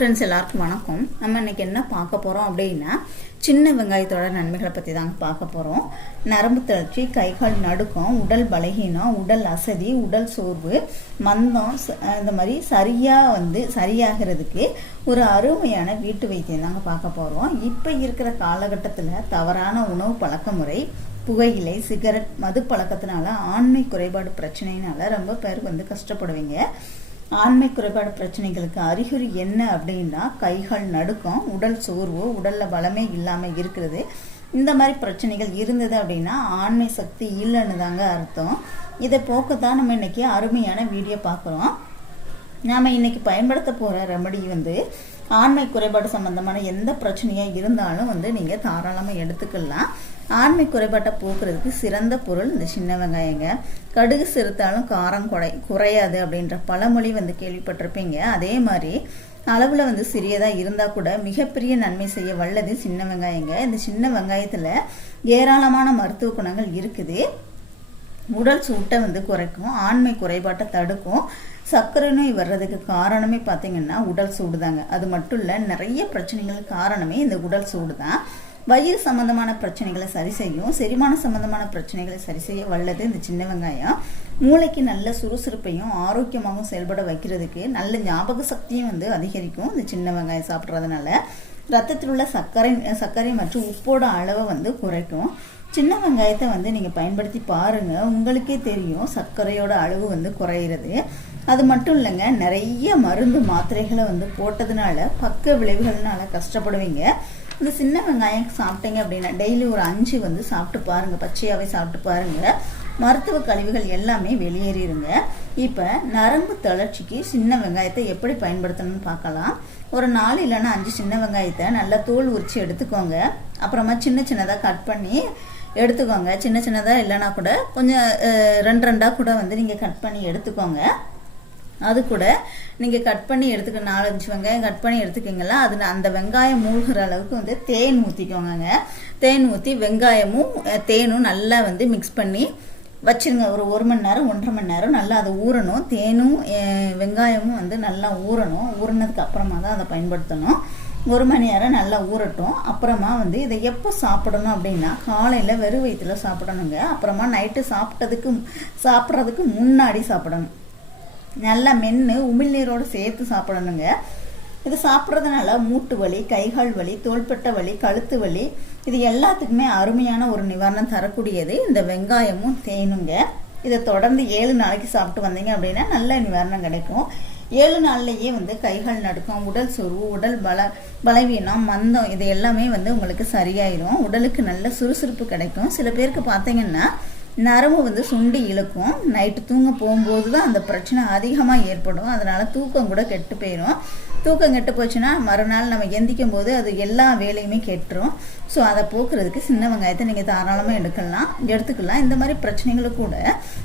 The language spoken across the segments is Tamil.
ஃப்ரெண்ட்ஸ் எல்லாருக்கும் வணக்கம். நம்ம இன்னைக்கு என்ன பார்க்க போகிறோம் அப்படின்னா சின்ன வெங்காயத்தோட நன்மைகளை பற்றி தாங்க பார்க்க போகிறோம் நரம்பு தளர்ச்சி கை கால் நடுக்கம் உடல் பலகீனம் உடல் அசதி உடல் சோர்வு மந்தம் இந்த மாதிரி சரியாக வந்து சரியாகிறதுக்கு ஒரு அருமையான வீட்டு வைத்தியம் தாங்க பார்க்க போகிறோம் இப்போ இருக்கிற காலகட்டத்தில் தவறான உணவு பழக்க முறை புகையிலை சிகரெட் மது பழக்கத்தினால ஆண்மை குறைபாடு பிரச்சனைனால ரொம்ப பேர் வந்து கஷ்டப்படுவீங்க. ஆண்மை குறைபாடு பிரச்சனைகளுக்கு அறிகுறி என்ன அப்படின்னா கைகள் நடுக்கம் உடல் சோர்வு உடல்ல பலமே இல்லாம இருக்கிறது. இந்த மாதிரி பிரச்சனைகள் இருந்தது அப்படின்னா ஆண்மை சக்தி இல்லைன்னு தாங்க அர்த்தம். இதை போக்கத்தான் நம்ம இன்னைக்கு அருமையான வீடியோ பார்க்குறோம். நாம் இன்னைக்கு பயன்படுத்த போகிற ரெமடி வந்து ஆண்மை குறைபாடு சம்பந்தமான எந்த பிரச்சனையாக இருந்தாலும் வந்து நீங்கள் தாராளமாக எடுத்துக்கலாம். ஆண்மை குறைபாட்டை போக்குறதுக்கு சிறந்த பொருள் இந்த சின்ன வெங்காயங்க. கடுகு சிறுத்தாலும் காரம் குறை குறையாது அப்படின்ற பழமொழி வந்து கேள்விப்பட்டிருப்பீங்க. அதே மாதிரி அளவில் வந்து சிறியதாக இருந்தால் கூட மிகப்பெரிய நன்மை செய்ய வல்லது சின்ன வெங்காயங்க. இந்த சின்ன வெங்காயத்தில் ஏராளமான மருத்துவ குணங்கள் இருக்குது. உடல் சூட்டை வந்து குறைக்கும் ஆண்மை குறைபாட்டை தடுக்கும். சர்க்கரை நோய் வர்றதுக்கு காரணமே பார்த்தீங்கன்னா உடல் சூடு தாங்க அது மட்டும் இல்லை நிறைய பிரச்சனைகளுக்கு காரணமே இந்த உடல் சூடு தான் வயிறு சம்பந்தமான பிரச்சனைகளை சரி செய்யும். செரிமான சம்பந்தமான பிரச்சனைகளை சரி செய்ய வல்லது இந்த சின்ன வெங்காயம். மூளைக்கு நல்ல சுறுசுறுப்பையும் ஆரோக்கியமாகவும் செயல்பட வைக்கிறதுக்கு நல்ல ஞாபக சக்தியும் வந்து அதிகரிக்கும் இந்த சின்ன வெங்காயம் சாப்பிட்றதுனால. ரத்தத்தில் உள்ள சர்க்கரை சர்க்கரை மற்றும் உப்போட அளவை வந்து குறைக்கும். சின்ன வெங்காயத்தை வந்து நீங்கள் பயன்படுத்தி பாருங்கள் உங்களுக்கே தெரியும் சர்க்கரையோட அளவு வந்து குறையிறது. அது மட்டும் இல்லைங்க நிறைய மருந்து மாத்திரைகளை வந்து போட்டதுனால பக்க விளைவுகள்னால கஷ்டப்படுவீங்க. இந்த சின்ன வெங்காயம் சாப்பிட்டீங்க அப்படின்னா டெய்லி ஒரு அஞ்சு வந்து சாப்பிட்டு பாருங்கள் பச்சையாகவே சாப்பிட்டு பாருங்கள் மருத்துவ கழிவுகள் எல்லாமே வெளியேறிடுங்க இப்போ நரம்பு தளர்ச்சிக்கு சின்ன வெங்காயத்தை எப்படி பயன்படுத்தணும்னு பார்க்கலாம். ஒரு நாலு இல்லைன்னா அஞ்சு சின்ன வெங்காயத்தை நல்லா தோல் உரிச்சு எடுத்துக்கோங்க. அப்புறமா சின்ன சின்னதாக கட் பண்ணி எடுத்துக்கோங்க. சின்ன சின்னதாக இல்லைன்னா கூட கொஞ்சம் ரெண்டு ரெண்டாக கூட வந்து நீங்கள் கட் பண்ணி எடுத்துக்கோங்க. அது கூட நீங்கள் கட் பண்ணி எடுத்துக்க நாலஞ்சு வெங்காயம் கட் பண்ணி எடுத்துக்கிங்களா? அது அந்த வெங்காயம் மூழ்கிற அளவுக்கு வந்து தேன் ஊற்றிக்கோங்க தேன் ஊற்றி வெங்காயமும் தேனும் நல்லா வந்து மிக்ஸ் பண்ணி வச்சிருங்க. ஒரு ஒரு மணி நேரம் ஒன்றரை மணி நேரம் நல்லா அதை ஊறணும். தேனும் வெங்காயமும் வந்து நல்லா ஊறணும். ஊறினதுக்கு அப்புறமா தான் அதை பயன்படுத்தணும். ஒரு மணி நேரம் நல்லா ஊறட்டும். அப்புறமா வந்து இதை எப்போ சாப்பிடணும் அப்படின்னா காலையில் வெறும் வயிற்றுல சாப்பிடணுங்க. அப்புறமா நைட்டு சாப்பிட்டதுக்கு சாப்பிட்றதுக்கு முன்னாடி சாப்பிடணும். நல்லா மென்று உமிழ்நீரோடு சேர்த்து சாப்பிடணுங்க. இது சாப்பிட்றதுனால மூட்டு வலி கைகால் வலி தோள்பட்டை வலி கழுத்து வலி இது எல்லாத்துக்குமே அருமையான ஒரு நிவாரணம் தரக்கூடியது. இந்த வெங்காயமும் தேனுங்க. இதை தொடர்ந்து ஏழு நாளைக்கு சாப்பிட்டு வந்தீங்க அப்படின்னா நல்ல நிவாரணம் கிடைக்கும். ஏழு நாள்லேயே வந்து கைகள் நடுக்கம் உடல் சோர்வு உடல் பல பலவீனம் மந்தம் இது எல்லாமே வந்து உங்களுக்கு சரியாயிரும். உடலுக்கு நல்ல சுறுசுறுப்பு கிடைக்கும். சில பேருக்கு பார்த்தீங்கன்னா நரம்பு வந்து சுண்டி இழுக்கும். நைட்டு தூங்க போகும்போது தான் அந்த பிரச்சனை அதிகமாக ஏற்படும். அதனால தூக்கம் கூட கெட்டு போயிடும் தூக்கம் கெட்டு போச்சுன்னா மறுநாள் நம்ம எந்திக்கும் போது அது எல்லா வேலையுமே கெட்டுரும். ஸோ அதை போக்குறதுக்கு சின்ன வெங்காயத்தை நீங்கள் தாராளமாக எடுக்கலாம் எடுத்துக்கலாம். இந்த மாதிரி பிரச்சனைகளும் கூட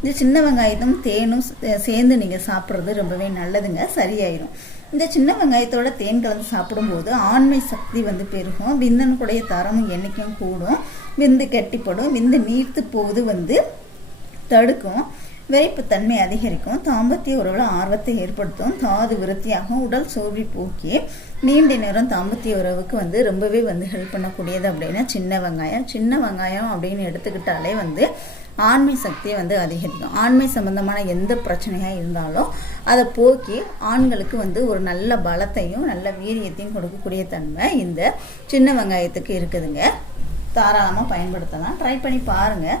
இந்த சின்ன வெங்காயத்தும் தேனும் சேர்ந்து நீங்கள் சாப்பிட்றது ரொம்பவே நல்லதுங்க சரியாயிடும் இந்த சின்ன வெங்காயத்தோட தேன் கலந்து சாப்பிடும்போது ஆண்மை சக்தி வந்து பெருகும் விந்தனுக்குடைய தரமும் எண்ணிக்கையும் கூடும் விந்து கெட்டிப்படும் விந்து நீர்த்து போகுது வந்து தடுக்கும். விரைப்புத்தன்மை அதிகரிக்கும். தாம்பத்திய உறவுல ஆர்வத்தை ஏற்படுத்தும். தாது விருத்தியாகும் உடல் சோர்வி போக்கி நீண்ட நேரம் தாம்பத்திய உறவுக்கு வந்து ரொம்பவே வந்து ஹெல்ப் பண்ணக்கூடியது அப்படின்னா சின்ன வெங்காயம். சின்ன வெங்காயம் அப்படின்னு எடுத்துக்கிட்டாலே வந்து ஆண்மை சக்தியை வந்து அதிகரிக்கும். ஆண்மை சம்பந்தமான எந்த பிரச்சனையாக இருந்தாலும் அதை போக்கி ஆண்களுக்கு வந்து ஒரு நல்ல பலத்தையும் நல்ல வீரியத்தையும் கொடுக்கக்கூடிய தன்மை இந்த சின்ன வெங்காயத்துக்கு இருக்குதுங்க. தாராளமாக பயன்படுத்தலாம். ட்ரை பண்ணி பாருங்கள்